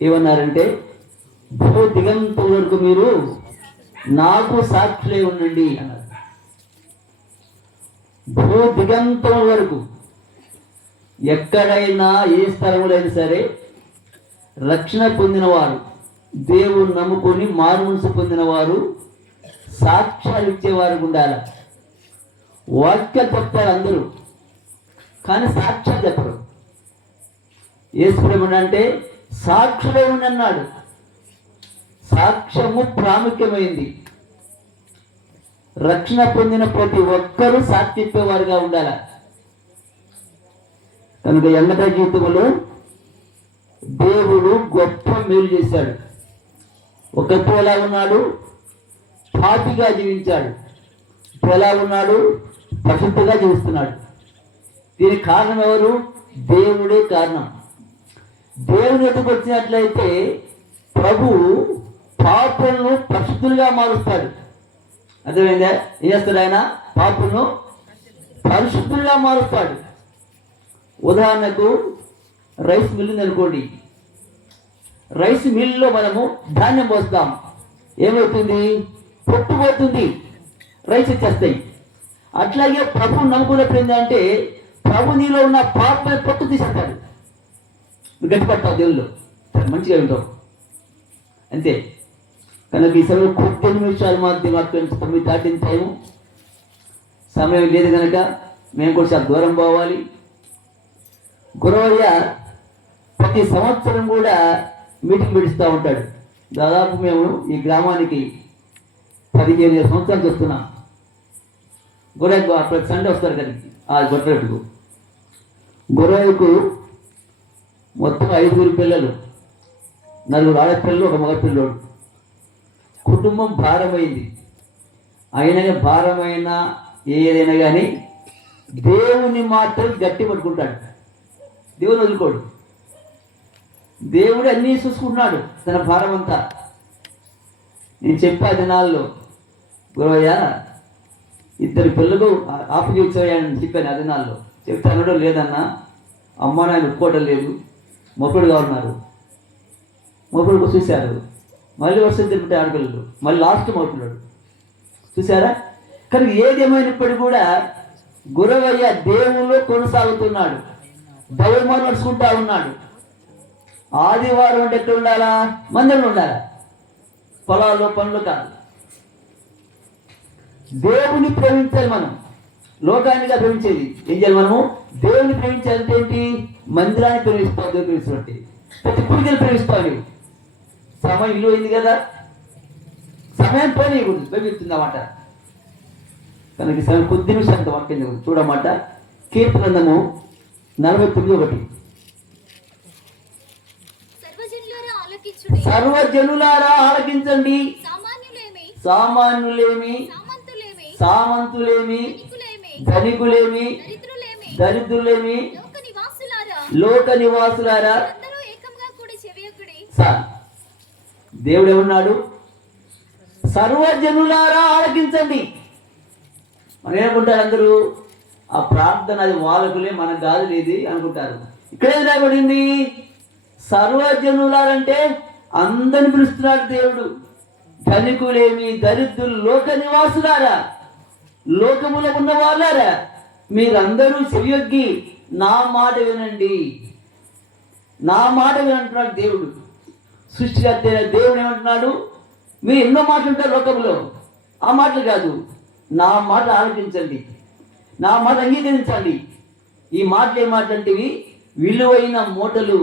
ఏమన్నారంటే, భూ దిగంతం వరకు మీరు నాకు సాక్షులే ఉండండి అన్నారు. భూ దిగంతం వరకు ఎక్కడైనా ఏ స్థలంలో సరే రక్షణ పొందినవారు, దేవుని నమ్ముకొని మారుమనసు పొందిన వారు సాక్ష్యాలు ఇచ్చేవారు ఉండాలి. వాక్యాలు చెప్తారు అందరూ, కానీ సాక్ష్యాలు చెప్పరు. యేసు అంటే సాక్షులే అన్నాడు. సాక్ష్యము ప్రాముఖ్యమైంది. రక్షణ పొందిన ప్రతి ఒక్కరూ సాక్షి చెప్పేవారుగా ఉండాలి. కనుక ఎన్నట జీవితంలో దేవుడు గొప్ప మేలు చేశాడు. ఒకప్పుడు ఎలా ఉన్నాడు? పాపిగా జీవించాడు. ఇప్పుడు ఎలా ఉన్నాడు? పరిశుద్ధంగా జీవిస్తున్నాడు. దీనికి కారణం ఎవరు? దేవుడే కారణం. దేవుని ఎదుకు వచ్చినట్లయితే ప్రభు పాపులను పరిశుద్ధులుగా మారుస్తాడు. అర్థమైందా? ఏం చేస్తాడు ఆయన? పాపులను పరిశుద్ధులుగా మారుస్తాడు. ఉదాహరణకు రైస్ మిల్ అనుకోండి. రైస్ మిల్లో మనము ధాన్యం పోస్తాం. ఏమవుతుంది? పొట్టు పోతుంది, రైస్ వచ్చేస్తాయి. అట్లాగే ప్రభు నమ్ముకున్నప్పుడు ఏంటంటే ప్రభు నీలో ఉన్న పాప పొట్టు తీసేస్తాడు. గట్టిపడతావు, దేవుళ్ళు మంచిగా ఉంటావు అంతే. కనుక ఈ సమయం కొద్ది నిమిషాలు మాత్రం 9 దాటిన టైము సమయం లేదు కనుక మేము కూడా చాలా దూరం పోవాలి. గురవయ్య ప్రతి సంవత్సరం కూడా మీటింగ్ పెడుస్తూ ఉంటాడు. దాదాపు మేము ఈ గ్రామానికి 15 సంవత్సరాలు చూస్తున్నాం. గురయ్య ప్రతి సండే వస్తారు కనుక ఆ గొట్టకు. గురయ్యకు మొత్తం 5 పిల్లలు, 4 ఆడపిల్లలు, 1 మగ పిల్లోడు. కుటుంబం భారమైంది. అయినా భారమైన ఏదైనా కానీ దేవుని మాటలు గట్టి పట్టుకుంటాడు. దేవుని వదులుకోడు. దేవుడు అన్నీ చూసుకుంటున్నాడు, తన భారం అంతా. నేను చెప్పా దినాల్లో, గురవయ్య 2 పిల్లలకు ఆపజీవించని చెప్పాను. ఆ దినాల్లో చెప్తానో లేదన్నా, అమ్మ నాయన ఒప్పుకోవటం లేదు, మొక్కుడుగా ఉన్నారు. మొక్కుడుకు చూశారు. మళ్ళీ వస్తుంది తింటే ఆడపిల్లలు, మళ్ళీ లాస్ట్ మొక్కుడు చూసారా. కానీ ఏదేమైనప్పటికీ కూడా గురవయ్య దేవుల్లో కొనసాగుతున్నాడు, దైవమా నడుచుకుంటా ఉన్నాడు. ఆదివారం అంటే ఎక్కడ ఉండాలా? మందిరంలో ఉండాలా, పొలాల్లో పనులు కాదు. దేవుని ప్రేమించాలి మనం, లోకానిగా ప్రేమించేది ఏం చేయాలి? మనము దేవుని ప్రేమించాలంటే ఏంటి? మందిరాన్ని ప్రేమిస్తావు, దేవుని ప్రేమిస్తున్నట్టు ప్రతి పూజలు ప్రేమిస్తావు. సమయం విలువైంది కదా, సమయం పోనీ ప్రేమిస్తుందన్నమాట. కనుక సమయం కొద్ది నిమిషాలతో వాక్యం చూడమాట. కీర్తనందము 49:1. సర్వజనులారా ఆలకించండి, సామాన్యులేమి, సామంతులేమి, ధనికులేమి, దరిద్రులేమి, లోక నివాసులారా. దేవుడు ఏమన్నాడు? సర్వజనులారా ఆలకించండి. మనం ఏమనుకుంటారు అందరూ? ఆ ప్రార్థన అది వాళ్ళకులే, మనకు కాదు లేదు అనుకుంటారు. ఇక్కడేం రాబడింది? సర్వజనులారంటే అందరిని పిలుస్తున్నాడు దేవుడు. ధనికులేమి, దరిద్రులు, లోక నివాసులారా, లోకములో ఉన్న వాళ్ళారా, మీరందరూ చెవియొగ్గి నా మాట వినండి, నా మాట వినంటున్నాడు దేవుడు. సృష్టికర్త దేవుడు ఏమంటున్నాడు? మీరు ఎన్నో మాటలు ఉంటారు లోకంలో, ఆ మాటలు కాదు, నా మాట ఆలోచించండి, నా మాట అంగీకరించండి. ఈ మాటలు ఏ మాటలు అంటే విలువైన మూటలు.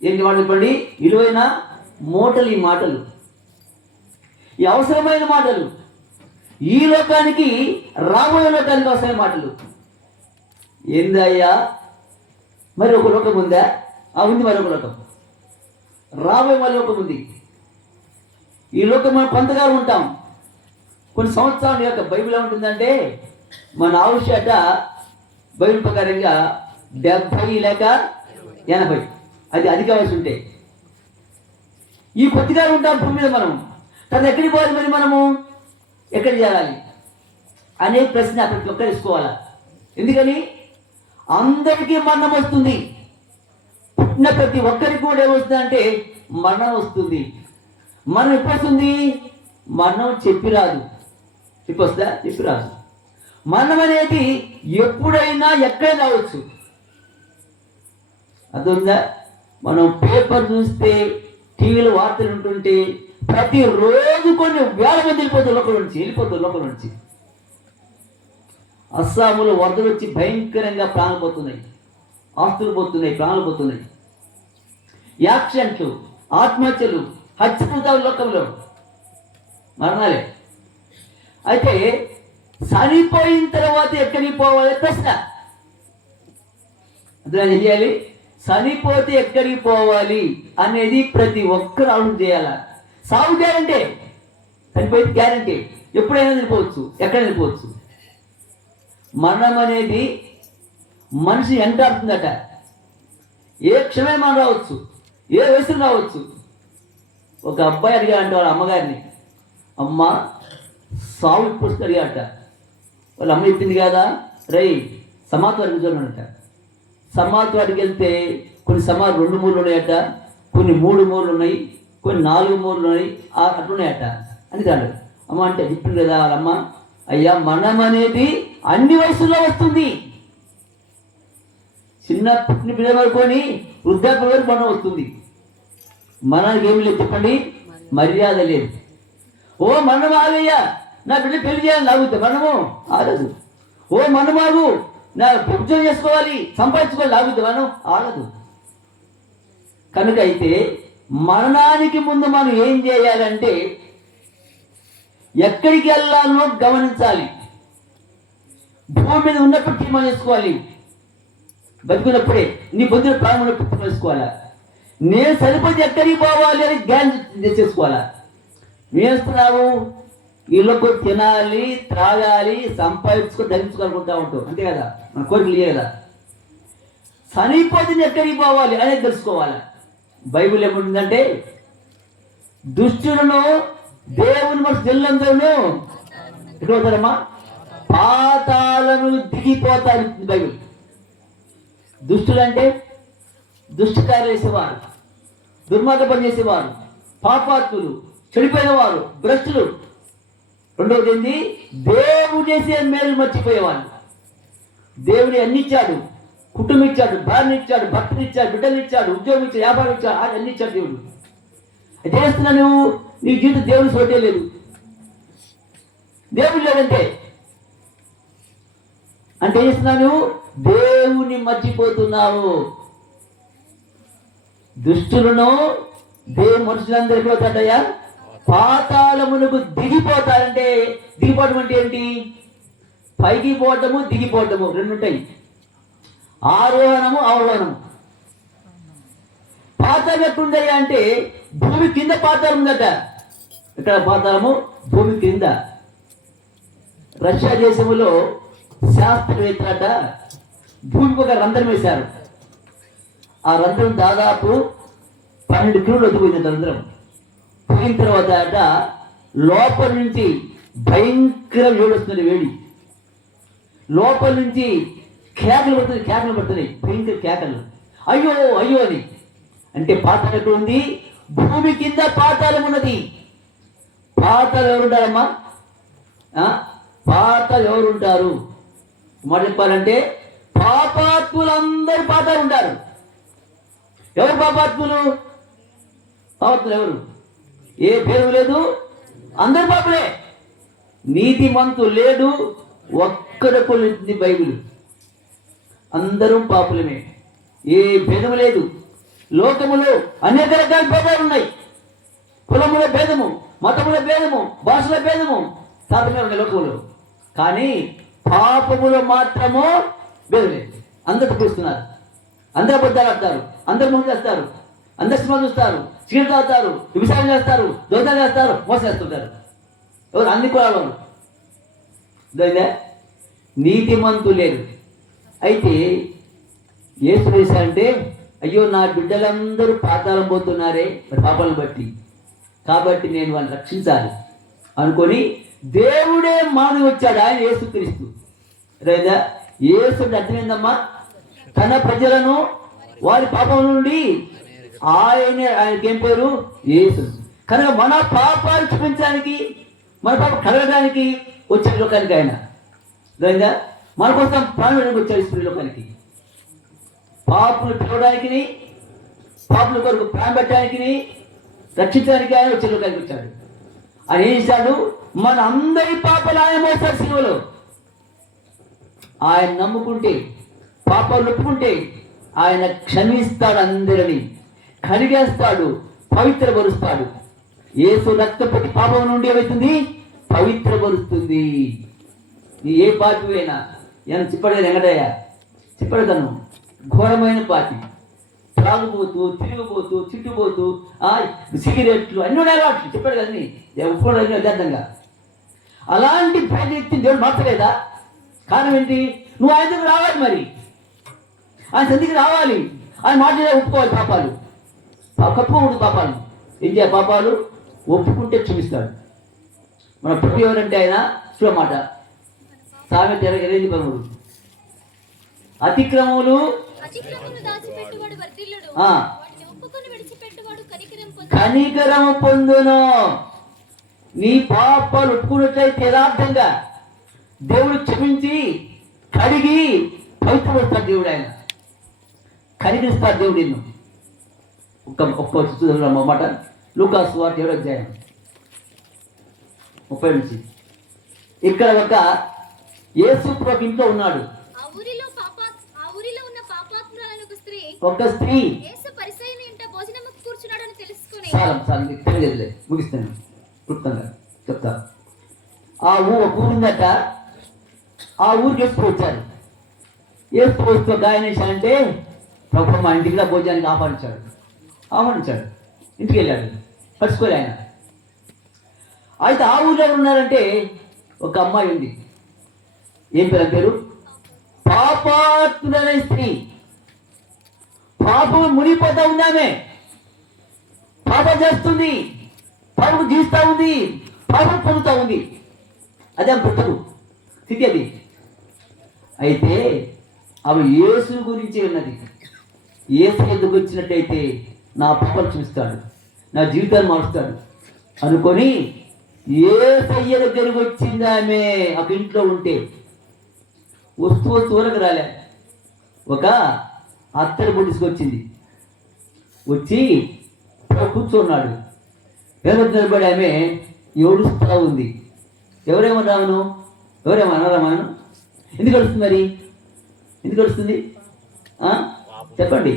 ఏంటి మాట చెప్పండి? విలువైన మూటలు. ఈ మాటలు ఈ అవసరమైన మాటలు, ఈ లోకానికి రాబోయే లోకానికి అవసరమైన మాటలు. ఏందయ్యా? మరి ఒక లోకం ఉందా? ఉంది. మరొక లోకం, రాబోయే మరి లోకం ఉంది. ఈ లోకం మనం కొంతకాలం ఉంటాం. కొన్ని సంవత్సరాల యొక్క బైబిల్ ఏముంటుందంటే మన ఆవుషట బైబిల్ ప్రకారంగా 70 లేక 80, అది అధిక వయసు ఉంటే. ఈ కొద్దిగా ఉంటాం భూమి మీద మనం. కానీ ఎక్కడికి పోవాలి? మరి మనము ఎక్కడ చేరాలి అనే ప్రశ్న అక్కడికి ఒక్కరేసుకోవాలా. ఎందుకని? అందరికీ మరణం వస్తుంది. పుట్టిన ప్రతి ఒక్కరికి కూడా ఏమొస్తుంది అంటే మరణం వస్తుంది. మరణం ఎప్పుడు వస్తుంది? మరణం చెప్పి రాదు. చెప్పొస్తా? చెప్పి రాదు. మరణం అనేది ఎప్పుడైనా ఎక్కడైనా రావచ్చు. అర్థంగా? మనం పేపర్ చూస్తే, టీవీలో వార్తలు ఉంటుంటే ప్రతిరోజు కొన్ని వేల మంది వెళ్ళిపోతారు లోపల నుంచి. అస్సాములో వరదలు వచ్చి భయంకరంగా ప్రాణాలు పోతున్నాయి, ఆస్తులు పోతున్నాయి, ప్రాణాలు పోతున్నాయి. యాక్సిడెంట్లు, ఆత్మహత్యలు, హత్యలు లోకంలో మరణాలే. అయితే చనిపోయిన తర్వాత ఎక్కడికి పోవాలి ప్రశ్న. అందులో ఏం చేయాలి? చనిపోతే ఎక్కడికి పోవాలి అనేది ప్రతి ఒక్కరు ఆలోచన చేయాల. సాగు గ్యారంటీ, చనిపోతే గ్యారంటీ. ఎప్పుడైనా చనిపోవచ్చు, ఎక్కడ చనిపోవచ్చు. మరణం అనేది మనిషి ఎంటాడుతుందట. ఏ క్షణమే మనం రావచ్చు, ఏ వయసులో రావచ్చు. ఒక అబ్బాయి అడిగాడంట వాళ్ళ అమ్మగారిని, అమ్మ సాగు ఇప్పుడు అడిగాడట. వాళ్ళ అమ్మ చెప్పింది కదా, రై సమాత్వాడికి చూడంట. సమాత్వాడికి వెళ్తే కొన్ని సమాధులు 2 మూరలు ఉన్నాయట, కొన్ని 3 మూరలు ఉన్నాయి, కొన్ని 4 మూరలు ఉన్నాయి, అట్లున్నాయట అని కాదు. అమ్మ అంటే చెప్పింది కదా వాళ్ళమ్మ, అయ్యా మరణం అనేది అన్ని వయసుల్లో వస్తుంది. చిన్న పుట్టిన పిల్ల వరకొని వృద్ధాప్య వరకు మరణం వస్తుంది. మరణానికి ఏమి లేదు చెప్పండి, మర్యాద లేదు. ఓ మరణం ఆగయ్యా, నా బిడ్డ పెళ్లి చేయాలని లాగుతా, మరణము ఆగదు. ఓ మరణమాగు, నా ఉద్యోగం చేసుకోవాలి, సంపాదించుకోవాలి, లాగుతా, మరణం ఆగదు. కనుక అయితే మరణానికి ముందు మనం ఏం చేయాలంటే ఎక్కడికి వెళ్ళాలో గమనించాలి. భూమి మీద ఉన్నప్పుడు తీర్మానం చేసుకోవాలి. బతుకున్నప్పుడే నీ బుద్ధిని ప్రారంభంలో తీర్మానం చేసుకోవాలా. నేను సరిపోతే ఎక్కడికి పోవాలి అని జ్ఞానం చేసుకోవాలా. వేస్తున్నావు వీళ్ళకు తినాలి, త్రాగాలి, సంపాదించుకొని ధరించుకోవాలనుకుంటా ఉంటావు, అంతే కదా, మన కోరికలు ఇయ్యే కదా. చనిపోతే ఎక్కడికి పోవాలి అనేది తెలుసుకోవాలి. బైబిల్ ఏముంటుందంటే దుష్టులను దేవుని మనసు తెల్లందరూ ఎక్కడ పోతారమ్మా? పాతాళము దిగిపోతారు. బైబిల్ దుష్టులు అంటే దుష్టకార్యాలు చేసేవారు, దుర్మార్గ పని చేసేవారు, పాపాత్ములు, చెడిపోయిన వారు, భ్రష్టులు. రెండవది ఏంది? దేవుడు చేసే మేలు మర్చిపోయేవాళ్ళు. దేవుడు అన్ని ఇచ్చాడు, కుటుంబం ఇచ్చాడు, భార్యని ఇచ్చాడు, భర్తని ఇచ్చాడు, బిడ్డలు ఇచ్చాడు, ఉద్యోగం ఇచ్చాడు, వ్యాపారం ఇచ్చాడు, అన్ని ఇచ్చాడు దేవుడు. అది చేస్తున్నా నువ్వు నీ జీవితం దేవుని సోటే లేదు, దేవుడు లేదంటే అంటే ఏం చేస్తున్నావు? నువ్వు దేవుని మర్చిపోతున్నావు. దుష్టులను దేవుని మనుషులందరూ ఎక్కడవుతాడయ్యా? పాతాళమునకు దిగిపోతారంటే, దిగిపోవడం అంటే ఏంటి? పైకి పోవటము, దిగిపోవటము రెండు ఉంటాయి. ఆరోహణము, అవరోహణము. పాతాళం ఎట్లుందయ్యా అంటే భూమి కింద పాతాళం ఉందట. ఇక్కడ పాతాళము భూమి కింద. రష్యా దేశంలో శాస్త్రవేత్తలట భూమికి ఒక రంధ్రం వేశారు. ఆ రంధ్రం దాదాపు 12 కిలోలు వదిలిపోయింది. రంధ్రం పోయిన తర్వాత అట లోపల నుంచి భయంకర వేడి వస్తుంది. వేడి లోపల నుంచి కేకలు పడుతున్నాయి, భయంకర కేకలు, అయ్యో అయ్యో అని. అంటే పాతాళం ఎక్కడ ఉంది? భూమి కింద పాతాళం ఉన్నది. పాతాళం ఎవరుంటారమ్మా? పాతాళం ఎవరుంటారు? మాట చెప్పాలంటే పాపాత్ములందరూ పాతాళం ఉంటారు. ఎవరు పాపాత్ములు? పాపాత్ములు ఎవరు? ఏ పేరు లేదు, అందరు పాపులే. నీతిమంతు లేడు, ఒక్కడకు లేదు. బైబిల్ అందరూ పాపులమే, ఏ భేదము లేదు. లోకములో అనేక రకాల భేదాలు ఉన్నాయి. కులముల భేదము, మతముల భేదము, భాషల భేదము సాధమే ఉన్నాయి లోకములో. కానీ పాపములో మాత్రము భేదం లేదు. అందరు చూస్తున్నారు, అందరు అబద్ధాలు ఆడతారు, అందరు ముందు చేస్తారు, అందరు సినిమా చూస్తారు, చీర తాగుతారు, విభాసం చేస్తారు, దొంగ చేస్తారు, మోసం చేస్తుంటారు. ఎవరు? అన్ని కులాల వాళ్ళు. నీతిమంతు లేదు. అయితే యేసు చేశారంటే, అయ్యో నా బిడ్డలందరూ పాతాళం పోతున్నారే పాపాలను బట్టి, కాబట్టి నేను వాళ్ళని రక్షించాలి అనుకొని దేవుడే మానవుడు వచ్చాడు. ఆయన యేసుక్రీస్తు. లేదా యేసు అర్థమైందమ్మా? తన ప్రజలను వారి పాపం నుండి ఆయనకి ఏం పేరు? యేసు. కనుక మన పాపాలు చూపించడానికి, మన పాప కడగడానికి వచ్చే లోకానికి ఆయన లేదా మన కోసం ప్రాణం వచ్చాడు స్త్రీ లోకానికి. పాపులు పిలవడానికి, పాపుల కొరకు ప్రాణం పెట్టడానికి, రక్షించడానికి ఆయన వచ్చే లోకానికి వచ్చాడు. ఆయన ఏం చేశాడు? మన అందరి పాపాలు ఆయన మోసాడు సిలువలో. ఆయన నమ్ముకుంటే, పాపాలు ఒప్పుకుంటే ఆయన క్షమిస్తాడు, అందరిని కడిగేస్తాడు, పవిత్రపరుస్తాడు. యేసు రక్తం ప్రతి పాపం నుండి ఏమవుతుంది? పవిత్రపరుస్తుంది. ఏ పాపివైనా ఏమైనా చిప్పడేది ఎంగడయ్య చిప్పడదను ఘోరమైన పాపి, త్రాగుపోతూ, తిరిగిపోతూ, చుట్టుపోతూ, సిగరెట్లు అన్నీ ఉన్నాయి వాటి చెప్పాడు కదండి, ఒప్పుకోవడం యథార్థంగా. అలాంటి పేద వ్యక్తిని దేవుడు మార్చలేదా? కారణం ఏంటి? నువ్వు ఆయన దగ్గర రావాలి, మరి ఆయన సంధికి రావాలి, ఆయన మాట ఒప్పుకోవాలి. పాపాలు కప్పుకోకూడదు, పాపాలు ఏం చేయాలి? పాపాలు ఒప్పుకుంటే క్షమిస్తాడు. మన ప్రభు ఎవరంటే ఆయన మాట సామెత 28:13 అతిక్రమములు కనికరము పొందును. నీ పాపాలు ఒప్పుకున్నట్లయితే యథార్థంగా దేవుడు క్షమించి కడిగి పవిత్రపరుస్తాడు. దేవుడు ఆయన కనికరిస్తాడు. దేవుడు నిన్ను ఒక్క మాట లూకాసు సువార్త 7వ అధ్యాయం 30 నుంచి. ఇక్కడ ఒక యేసు ప్రభు ఇంట్లో ఉన్నాడు. ఒక స్త్రీ తెలియదులే, ముగిస్తాను క్లుప్తంగా చెప్తా. ఒక ఊరుందట, ఆ ఊరికి యేసు వచ్చారు. యేసు వస్తూ గాయనేసి అంటే ప్రభు మా ఇంటికి భోజనానికి ఆహ్వానించాడు. ఇంటికి వెళ్ళాడు, పడుచుకోలే ఆయన. అయితే ఆ ఊళ్ళో ఉన్నారంటే ఒక అమ్మాయి ఉంది. ఏం పేరు? పాపాత్ముడనే స్త్రీ. పాపం మునిగిపోతా ఉంది. ఆమె పాపం చేస్తుంది, పాపం జీవిస్తూ ఉంది, పాపం పొందుతూ ఉంది. అదే పుట్టదు స్థితి అది. అయితే ఆమె యేసు గురించి ఉన్నది. యేసు ఎందుకు వచ్చినట్టయితే నా పాపాలు చూస్తాడు, నా జీవితాన్ని మారుస్తాడు అనుకొని యేసయ్య దగ్గరికి వచ్చింది. ఆమె ఒక ఇంట్లో ఉంటే వస్తువు చూరకు రాలే, ఒక అత్తడి తీసుకొచ్చింది. వచ్చి కూర్చున్నాడు. నిలబడి ఆమె ఏడుస్తూ ఉంది. ఎవరేమన్నాను? ఎవరేమన్నారామాను? ఎందుకు అడుస్తుంది? మరి ఎందుకు అడుస్తుంది చెప్పండి.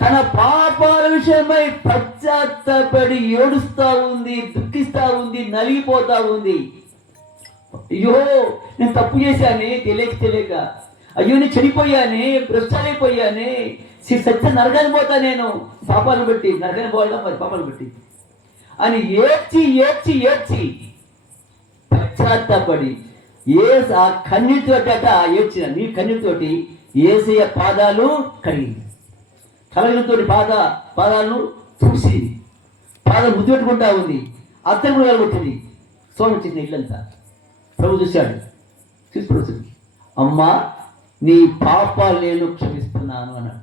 తన పాపాల విషయమై పశ్చాత్తపడి ఏడుస్తూ ఉంది, దుఃఖిస్తూ ఉంది, నలిగిపోతా ఉంది. అయ్యో నేను తప్పు చేశానే, తెలియక. అయ్యో నేను చెడిపోయానే, భ్రష్టాలైపోయానే, సత్య నరకాన్ని పోతా నేను పాపాలను బట్టి. నరకాన్ని పోవాలా మరి పాపాలను బట్టి అని ఏడ్చి ఏడ్చి ఏడ్చి పశ్చాత్తపడి ఆ కన్నీటితోటి ఏడ్చిన నీ కన్నీటితోటి యేసయ్య పాదాలు కడిగింది. కలగలతోటి పాదాలను చూసి పాదాలు ముద్దు పెట్టుకుంటా ఉంది. అత్తరు కూడా వచ్చింది. సోమ వచ్చింది ఇల్లంతా. ప్రభు చూశాడు. చూసి అమ్మా నీ పాపాలు నేను క్షమిస్తున్నాను అన్నాడు.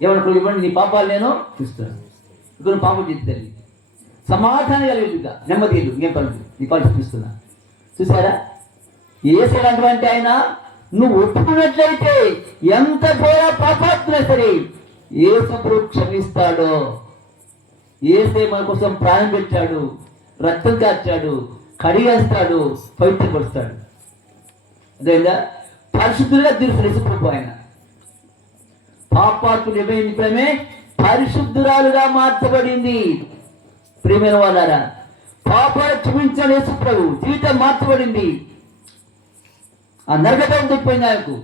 ఏమన్నా ఇవ్వండి, నీ పాపాలు నేను చూస్తున్నాను. ఇక్కడ పాపం చేసి తల్లి సమాధానం కలిగిగా నెమ్మది ఇంకేం పనులు నీ పాలు చూపిస్తున్నా. చూసారా? ఏసేలాంటి ఆయన నువ్వు ఒప్పుకున్నట్లయితే ఎంత ఘోర పాపాత్తున్నా సరే యేసు క్షమిస్తాడో. యేసే మన కోసం ప్రాణం పెట్టాడు, రక్తం కార్చాడు, కడిగేస్తాడు, పవిత్రపరుస్తాడు. అదేవిధంగా పరిశుద్ధులుగా తీర్పు ఆయన పాపాత్ములు ఏమైంది? పరిశుద్ధురాలుగా మార్చబడింది. ప్రియమైన వాళ్ళారా, పాపాలు క్షమించాడు యేసు ప్రభు. జీవితం మార్చబడింది. ఆ నరకటం తెప్పింది ఆయనకు.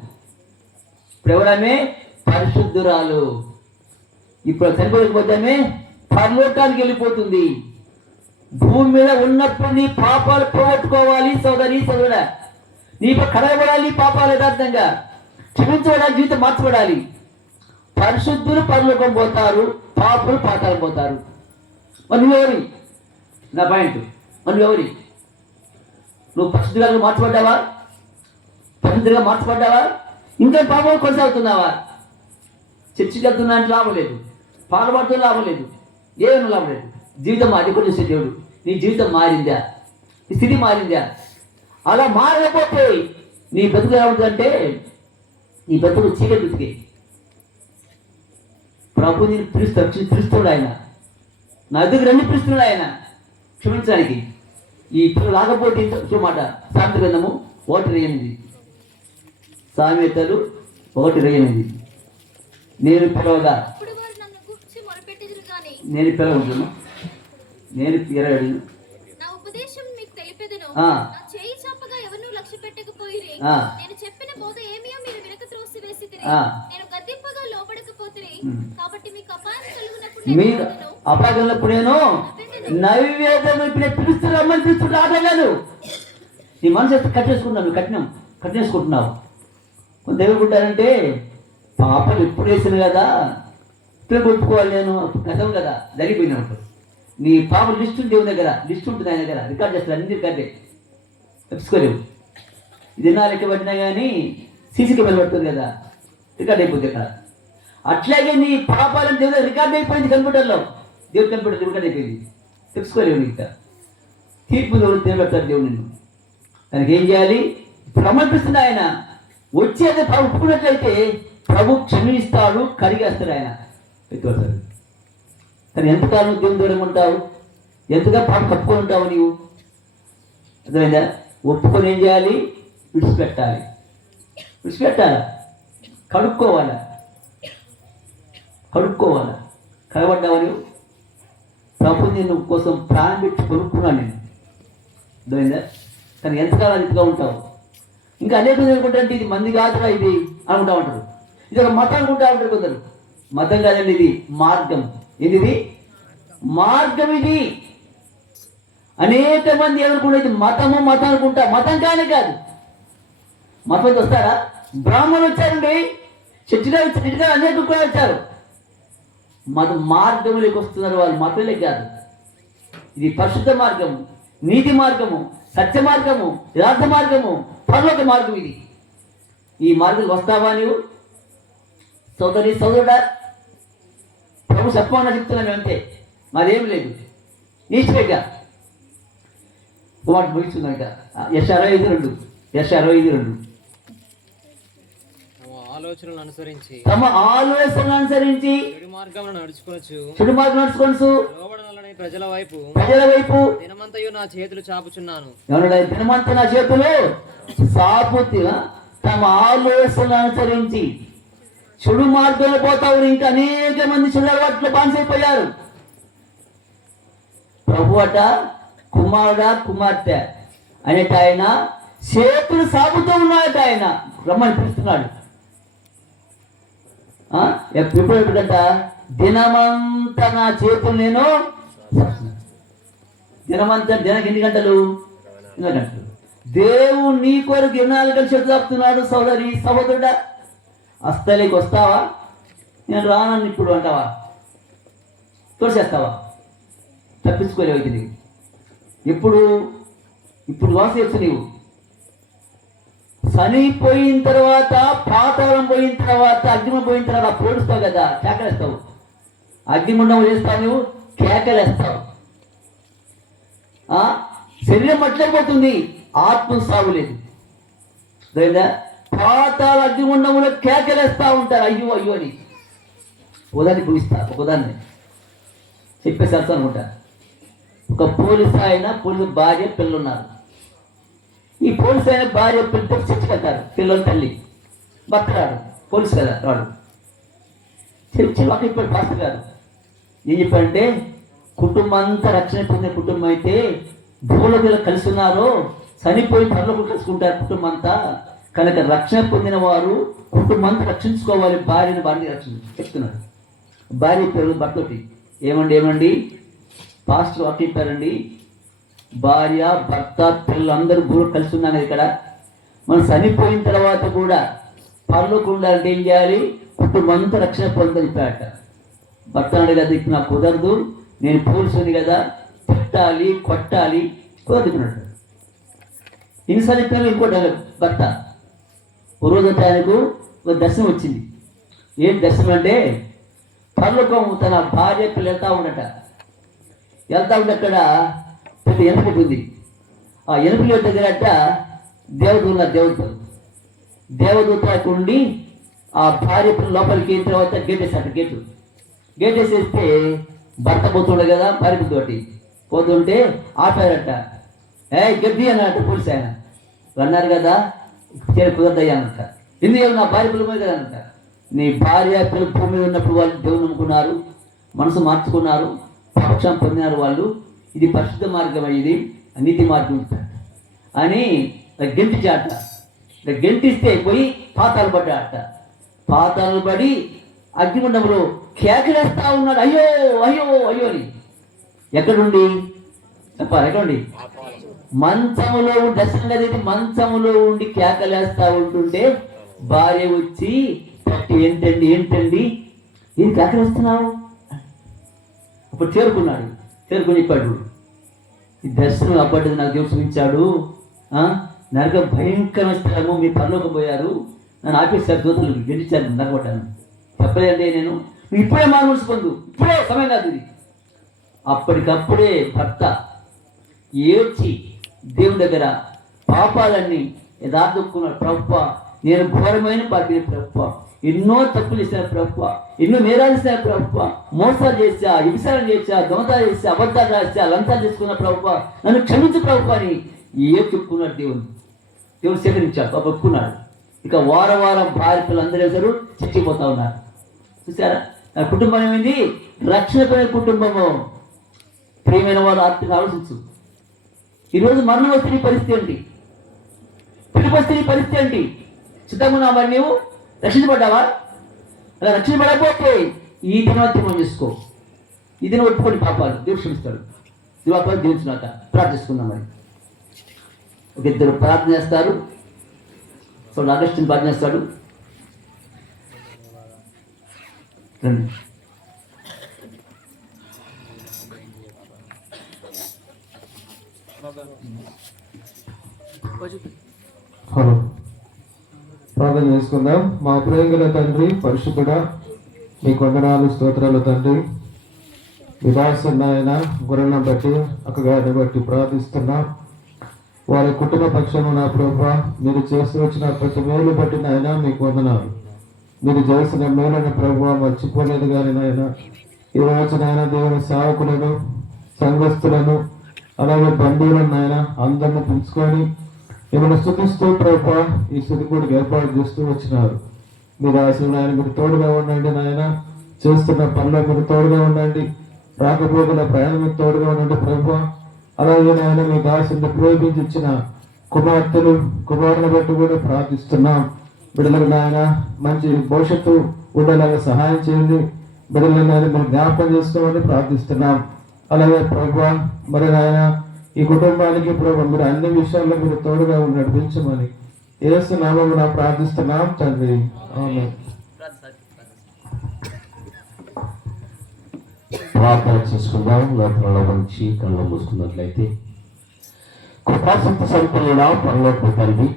ఇప్పుడు ఎవరమే? పరిశుద్ధురాలు. ఇప్పుడు చనిపోకపోతే పరలోకానికి వెళ్ళిపోతుంది. భూమి మీద ఉన్నప్పుడు నీ పాపాలు పోగొట్టుకోవాలి సోదరుడా. నీ కడగబడాలి పాపాలు యథార్థంగా క్షమించబడాలి, జీవితం మార్చబడాలి. పరిశుద్ధులు పరలోకం పోతారు, పాపులు పాతాలు పోతారు. మరి నువ్వెవరి? నా పాయింట్, మరి నువ్వెవరి? నువ్వు పరిశుద్ధులుగా మార్చబడ్డావా? పరిశుద్ధులుగా మార్చబడ్డావా? ఇంకా పాపం కొనసాగుతున్నావా? చర్చికి వెళ్తున్నా అంటే లాభం లేదు. పాల్పడుతూ లాభం లేదు, ఏమీ లాభం లేదు. జీవితం మారి కూడా చూసే దేవుడు. నీ జీవితం మారిందా? నీ స్థితి మారిందా? అలా మారకపోతే నీ బతుకు ఎలా ఉంటుందంటే నీ బతుకు చీకటి బతికే. ప్రభు నేను పిలుస్తాడు ఆయన, నా దగ్గర రండి పిలుస్తున్నాడు ఆయన క్షమించడానికి. ఈ పిల్లలు రాకపోతే మాట సామెత గ్రంథము 1:8, సామెతలు 1:8. నేను పిలవగా నేను పిలవను, నేను పిలవను, నా ఉపదేశం మీకు తెలిపెదను, నా చేయి చాపగా ఎవరు లక్ష్య పెట్టకపోయిరి, నేను చెప్పిన బోధ ఏమియో మీరు వినక త్రోసివేసితిరి, నేను గద్దింపగా లోపడకపోతిరి, కాబట్టి మీకు అపాయం కలుగునప్పుడు మీకు అపాయమైనప్పుడు నేను నైవేద్యం పిలుస్తున్నామని పిలుస్తుంటే ఆటగాను. నీ మనసు అయితే కట్టేసుకున్నావు, కట్టేసుకుంటున్నావు. కొంత దేవుడుకుంటారంటే పాపలు ఎప్పుడు వేసాను కదా, ఇప్పుడు కొట్టుకోవాలి నేను గతం కదా జరిగిపోయినప్పుడు. నీ పాప లిస్ట్ దేవుని దగ్గర, లిస్ట్ ఉంటుంది ఆయన దగ్గర, రికార్డ్ చేస్తారు, అన్ని రికార్డే, తప్పించుకోలేవు. ఇది నా లెక్క పడినా కానీ సీసీ కెమెరా పడుతుంది కదా, రికార్డ్ అయిపోతుంది ఇక్కడ. అట్లాగే నీ పాపాలను దేవుడు రికార్డ్ అయిపోయింది కంప్యూటర్లో, దేవుడు కంప్యూటర్ రికార్డ్ అయిపోయింది, తెలుసుకోలేవు. నీకు తీర్పు దేవుడు పెడతాడు దేవుడు నిన్ను. దానికి ఏం చేయాలి? ఇప్పుడు సమర్పిస్తుంది ఆయన. వచ్చేది ప్రభు ఒప్పుకున్నట్లయితే ప్రభు క్షమిస్తాడు, కడిగేస్తాడు ఆయన, ఎత్తుపడతాడు. కానీ ఎంతకాలం దేవుని దూరం ఉంటావు? ఎంతగా పాపం కప్పుకొని ఉంటావు నీవు? అర్థమైందా? ఒప్పుకొని ఏం చేయాలి? విడిచిపెట్టాలి, కడుక్కోవాలి. కడబడ్డావు నీవు. ప్రభు నేను కోసం ప్రాణం పెట్టి కొనుక్కున్నాను నేను, అర్థమైందా? కానీ ఎంతకాలం ఇంతగా ఉంటావు? ఇంకా అనేక అనుకుంటే ఇది మంది కాదురా ఇది అనుకుంటా ఉంటారు. ఇది ఒక మతం అనుకుంటా ఉంటారు కొందరు. మతం కాదండి, ఇది మార్గం. ఇది మార్గం. ఇది అనేక మంది ఏమనుకుంటే మతం అనుకుంటా. మతం కానీ కాదు. మతం వస్తారా? బ్రాహ్మణులు వచ్చారండి, చర్చిగా అనేక కూడా వచ్చారు. మార్గంలోకి వస్తున్నారు వాళ్ళు, మతంలోకి కాదు. ఇది పరిశుద్ధ మార్గము, నీతి మార్గము, సత్య మార్గము, యథార్థ మార్గము, పరలోక మార్గం. ఇది ఈ మార్గం వస్తావా నీవు? సోదరుడా, ప్రభు చెప్పమని చెప్తున్నాను అంతే, మరేం లేదు. నీచుగా వాటి ముగిస్తుందంట. యెషయా 65:2 తమ ఆలోచనలు అనుసరించి చెడు మార్గం నడుచుకొనుచు ప్రజల వైపు దినమంతయు నా చేతులు చాపుచున్నాను. దినమంతా నా చేతులు తమ ఆలోచనలు అనుసరించి చెడు మార్గంలో పోతావు. ఇంకా అనేక మంది చెడు అలవాట్లు బానిసైపోయారు. ప్రభు అట కుమార్తె అనేట ఆయన చేతులు సాగుతూ ఉన్నాడట. ఆయన రమ్మని పిలుస్తున్నాడు. ఎప్పుడంట? దినమంతా నా చేతులు నేను దినకి ఎన్ని గంటలు? 20 గంటలు. దేవుడు నీ కొరకు 24 గంటలు చేతులు ఆపుతున్నాడు. సహోదరుడా, అస్తలేకి వస్తావా? నేను రానని ఇప్పుడు అంటావా? తోసేస్తావా? తప్పించుకోలేవు. ఇది ఇప్పుడు వాసేయచ్చు. నీవు చనిపోయిన తర్వాత, పాతాళం పోయిన తర్వాత, అగ్నిమం పోయిన తర్వాత పోడుస్తావు కదా, కేకలేస్తావు. అగ్నిముండం చేస్తావు, నువ్వు కేకలేస్తావు. శరీరం అట్లయిపోతుంది, ఆత్మ సాగులేదు. పాతాళ అగ్నిగుండంలో కేకలేస్తా ఉంటారు, అయ్యో అయ్యో అని. ఉదాన్ని పూజిస్తా. ఉదాన్ని చెప్పేసేస్తా అనుకుంటా. ఒక పోలీసు భార్య పిల్లలు ఉన్నారు. ఈ పోలీసు ఆయన భార్య పిల్లలతో చర్చికి వెళ్తారు. పిల్లలు తల్లి భర్త రాడు, పోలీసు కదా రాడు. చర్చి ఒక ఇప్పుడు పాస్టర్ గారు ఏం చెప్పారంటే, కుటుంబం అంతా రక్షణ పొందిన కుటుంబం అయితే భూలోకిలో కలిసి ఉన్నారో చనిపోయి పనులకు కలుసుకుంటారు కుటుంబం అంతా. కనుక రక్షణ పొందిన వారు కుటుంబం అంతా రక్షించుకోవాలి, భార్యను రక్షణ చెప్తున్నారు. భార్య పేరు భర్తటి ఏమండి పాస్టర్ వాకి చెప్పారండి, భార్య భర్త పిల్లలు అందరూ భూలో కలిసి ఉన్నాను. ఇక్కడ మనం చనిపోయిన తర్వాత కూడా పనులకు ఉండాలంటే ఏం చేయాలి? కుటుంబం అంతా రక్షణ పొందని చెప్పాట. భర్త అన్నాడు కదా, ఇప్పుడు నాకు కుదరదు, నేను పోలీసుని కదా, పెట్టాలి కొట్టాలి కుదరదుకున్నాడు. ఇన్నిసార్లు చెప్పినా ఇంకోటి భర్త ఓ రోజంతా ఆయనకు ఒక దర్శనం వచ్చింది. ఏం దర్శనం అంటే, పరలోకం తన భార్య పిల్లలు వెళ్తా ఉండి అక్కడ పెద్ద ఎనుపటి ఉంది. ఆ ఎనుపల దగ్గర దేవదూత అక్కడ ఉండి ఆ భార్య పిల్లలు లోపలికి అయిన తర్వాత గేట్ వేసేస్తే భర్త పోతుండే కదా భార్యతోటి పోతుంటే ఆపారట. గడ్డి అన్నట్టు పోలీసు ఆయన అన్నారు కదా కుదరదయ్యా అన్నట్ట. ఎందుకు నా భార్య పిల్లల మీద కదా అన్నట్ట. నీ భార్య పిల్లలు భూమి మీద ఉన్నప్పుడు వాళ్ళు దేవుని నమ్ముకున్నారు, మనసు మార్చుకున్నారు, పక్షం పొందినారు వాళ్ళు. ఇది పరిశుద్ధ మార్గం, ఇది నీతి మార్గం అని గెంటిచాట. గెంటిస్తే పోయి పాతాలు పడ్డాట. పాతాలు పడి అగ్నిగుండంలో కేకలేస్తా ఉన్నాడు, అయ్యో అయ్యో అయ్యో అని. ఎక్కడుండి చెప్పాలి? ఎక్కడుండి? మంచములో దర్శనం అనేది మంచములో ఉండి కేకలేస్తా ఉంటుంటే భార్య వచ్చి పట్టి ఏంటండి ఏం కేకలేస్తున్నావు? అప్పుడు చేరుకుని చెప్పాడు, ఈ దర్శనం అప్పటిది నాకు దేవుడు చూపించాడు. నరక భయంకరమైన స్థలము, మీ పరలోకం పోయారు, నన్ను ఆపేశారు, దూతలు గెలిచారు, నరగొట్టాను. చెప్పలేదండి నేను, నువ్వు ఇప్పుడే మానవలసి పొందు, ఇప్పుడే సమయం కాదు ఇది. అప్పటికప్పుడే భర్త ఏడ్చి దేవుని దగ్గర పాపాలన్నీ యథార్థకున్నాడు. ప్రభువా, నేను ఘోరమైన పాపిని ప్రభువా, ఎన్నో తప్పులు చేశాను ప్రభువా, ఎన్నో నేరాలు చేశాను ప్రభువా, మోసాలు చేశా, హింసలు చేశా, దొంగతాలు చేశా, అబద్ధాలు రాశా, లంచాలు చేసుకున్న ప్రభువా, నన్ను క్షమించు ప్రభువా అని చెప్పుకున్నాడు. దేవుడు సేకరించాడు, ఒప్పుకున్నాడు. ఇక వారం భార్య పిల్లలందరూ వేశారు, చచ్చిపోతా ఉన్నారు. చూసారా? నా కుటుంబం ఏమైంది? రక్షణ పొందిన కుటుంబము. ప్రియమైన వాడు ఆలోచించు. ఈరోజు మరణం వస్తే నీ పరిస్థితి ఏంటి? పిలుపు వస్తే నీ పరిస్థితి ఏంటి? సిద్ధంగా ఉన్నావా? మరి నీవు రక్షించబడ్డావా? అలా రక్షించబడకపోతే ఈ దినోత్సవం చేసుకో, ఈ దినం ఒప్పుకొని పాపాలు దేవుడు క్షమిస్తాడు. దివాపాలు దీవించినాక ప్రార్థిస్తున్నాం. మరి ఒక ఇద్దరు ప్రార్థన చేస్తారు. సో ఆగస్టుని ప్రార్థన చేస్తాడు. రండి. హలో, ప్రార్థన చేసుకుందాం. మా ప్రేమగల తండ్రి, పరిశుద్ధుడా, మీ వందనాలు స్తోత్రాలు తండ్రి. విదాసన్న గుర్రం బట్టి అక్కగారిని బట్టి ప్రార్థిస్తున్నాం. వారి కుటుంబ పక్షము నా ప్రభా, మీరు చేసి వచ్చిన ప్రతి మేలు బట్టి నాయన మీకు వందనాలు. మీరు చేసిన మేలుని ప్రభావ మర్చిపోలేదు కానీ నాయన, ఈ రోజు నాయన దేవుని సేవకులను, సంఘస్థులను, అలాగే బంధువులను నాయన అందరిని పిలుచుకొని మిమ్మల్ని స్తుతిస్తూ ప్రభా ఈ స్థుతి కూడా ఏర్పాటు చేస్తూ వచ్చినారు. మీరు అసలు నాయన మీరు తోడుగా ఉండండి నాయన, చేస్తున్న పనుల్లో మీరు తోడుగా ఉండండి, రాకపోతున్న ప్రయాణం మీరు తోడుగా ఉండండి ప్రభా. అలాగే నాయన మీ దాసుని ప్రేమించి ఇచ్చిన కుమార్తెలు కుమారుని బట్టి కూడా ప్రార్థిస్తున్నాం. బిడ్డలకు నాయన మంచి భవిష్యత్తు ఉండేలాగా సహాయం చేయండి. బిడ్డలను నాయన మీరు జ్ఞాపకం చేసుకోమని ప్రార్థిస్తున్నాం. అలాగే ప్రభా మరి నాయన ఈ కుటుంబానికి ప్రభు మీరు అన్ని విషయాల్లో మీరు తోడుగా నడిపించమని యేసు నామమున ప్రార్థిస్తున్నాం తండ్రి, ఆమేన్. ప్రార్థన చేసుకుందాం. లోపల మంచి కళ్ళు మూసుకున్నట్లయితే, కృపాసక్తి సంపన్నుడా, పరలోకపు తండ్రి,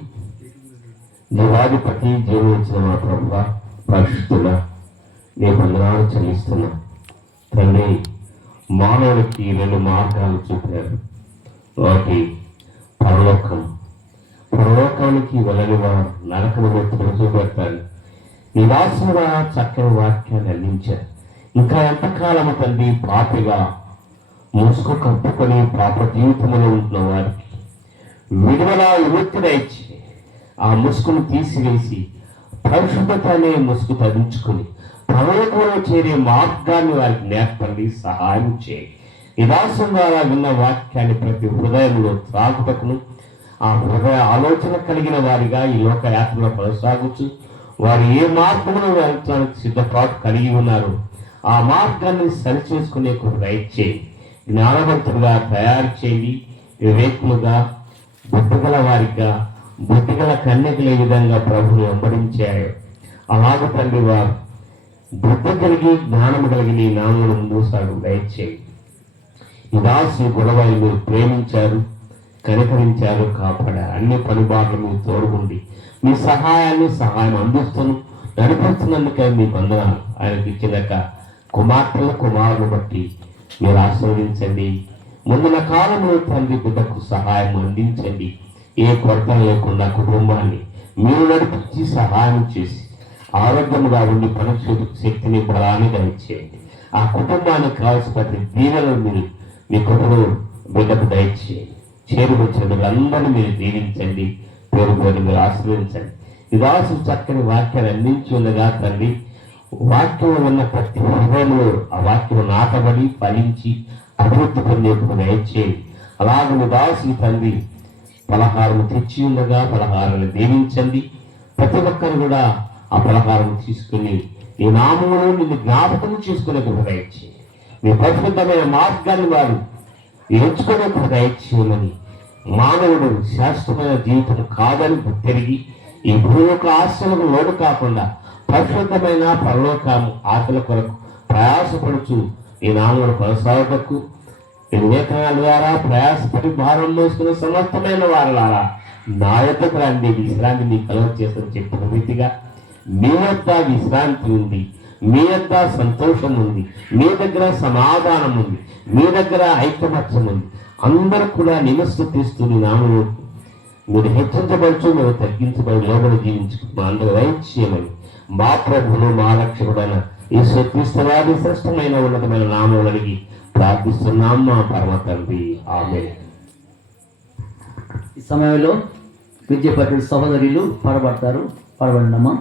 దేవాధిపతి, జీవించిన మా ప్రభువా, పరిశుద్ధుల నీ వందనాలు చెల్లిస్తున్నా తండ్రి. మానవుడికి 2 మార్గాలు చూపారు. ఒకటి పరలోకానికి వెళ్ళని వారు నరకము చూపెడతారు. నివాసంగా చక్కని వాక్యాన్ని అందించారు. ఇంకా ఎంతకాలము తండ్రి పాపిగా ముసుగు కప్పుకొని పాప జీవితంలో ఉంటున్న వారికి విడుదల విముక్తిని ఇచ్చి ఆ ముసుగును తీసివేసి పరిశుద్ధత అనే ముసుగు ధరించుకుని పరలోకంలో చేరే మార్గాన్ని వారికి నేర్పండి, సహాయం చేయి. నివాసం ద్వారా విన్న వాక్యాన్ని ప్రతి హృదయంలో త్రాగుటకును ఆ హృదయ ఆలోచన కలిగిన వారిగా ఈ లోక యాత్రలో కొనసాగుచు వారు ఏ మార్గంలో వెళ్ళడానికి సిద్ధపాటు కలిగి ఉన్నారు ఆ మార్గాన్ని సరిచేసుకునే దయచేయి. జ్ఞానవంతులుగా తయారు చేయండి, వివేకులుగా, బుద్ధిగల వారిగా, బుద్ధిగల కన్యకలు ఏ విధంగా ప్రభుని వెంబడించారు అలాగే తండ్రి వారు బుద్ధి కలిగి జ్ఞానము కలిగి నీ నామమును ముందుసాగు దయచేయి. ఈ దాసి గొడవలు మీరు ప్రేమించారు, కనికరించారు, కాపాడారు. అన్ని పనిబాట్లు మీరు తోడుగుండి మీ సహాయం అందిస్తూ నడిపిస్తున్నందుకే మీ వందనాలు. ఆయనకి ఇచ్చిన కుమార్తెల కుమారుని బట్టి మీరు ఆశీర్వదించండి. ముందున్న కాలంలో తండ్రి బిడ్డకు సహాయం అందించండి. ఏ కొరత లేకుండా కుటుంబాన్ని మీరు నడిపించి సహాయం చేసి ఆరోగ్యంగా ఉండి పనిచేతుకు శక్తిని బలాన్ని దయచేయండి. ఆ కుటుంబానికి కావాల్సిన ప్రతి దీవెనలు మీరు మీ కుటుంబ బిడ్డకు దయచేయండి. చేరువచ్చిన అందరినీ మీరు దీవించండి. పేరు పేరు మీరు ఆశీర్వదించండి. ఈ రాసు చక్కని వాక్యాన్ని అందించి ఉండగా తండ్రి, వాక్యం ఉన్న ప్రతి హృదయంలో ఆ వాక్యం నాటబడి ఫలించి అభివృద్ధి పొందేందుకు దయచేయండి. అలాగే మీ దాసు తండ్రి పలహారం తెచ్చి ఉండగా పలహారాన్ని దీవించండి. ప్రతి ఒక్కరు కూడా ఆ పలహారం తీసుకుని ఈ నామములో నిన్ను జ్ఞాపకం చేసుకునే దయచేయండి. మీ పరిశుద్ధమైన మార్గాన్ని వారు ఎంచుకునే దయచేయమని, మానవుడు శాశ్వతమైన జీవితం కాదని గుర్తిరిగి ఈ భూలోక ఆశలకు లోటు కాకుండా పరిశుద్ధమైన పరలోకము ఆకలి కొరకు ప్రయాసపడుచు ఈ నామమును కొనసాగటకు లేఖనాల ద్వారా ప్రయాసపడి భారం మోసుకున్న సమస్తమైన వారులారా నా యొక్కకు రండి, విశ్రాంతి మీ కలుగ చేస్తూ చెప్పిన రీతిగా మీ యొద్ద విశ్రాంతి ఉంది, మీ యొద్ద సంతోషం ఉంది, మీ దగ్గర సమాధానం ఉంది, మీ దగ్గర ఐకమత్యం ఉంది. అందరూ కూడా నిమస్తుతిస్తూ నీ నామము మీరు హెచ్చించబడుచు మేము తగ్గించబడి లోబడి జీవించుకుంటున్నాం. అందరూ దయచేయమని మా ప్రభువును మా రక్షకుడైన యేసుక్రీస్తు వారి శ్రేష్టమైన ఉన్నతమైన నామములు అడిగి ప్రార్థిస్తున్నాం మా పరమ తండ్రి. ఆమేన్. ఈ సమయంలో విద్యాపతి సహోదరులు పాడబడతారు. పాడబడినమ్మా.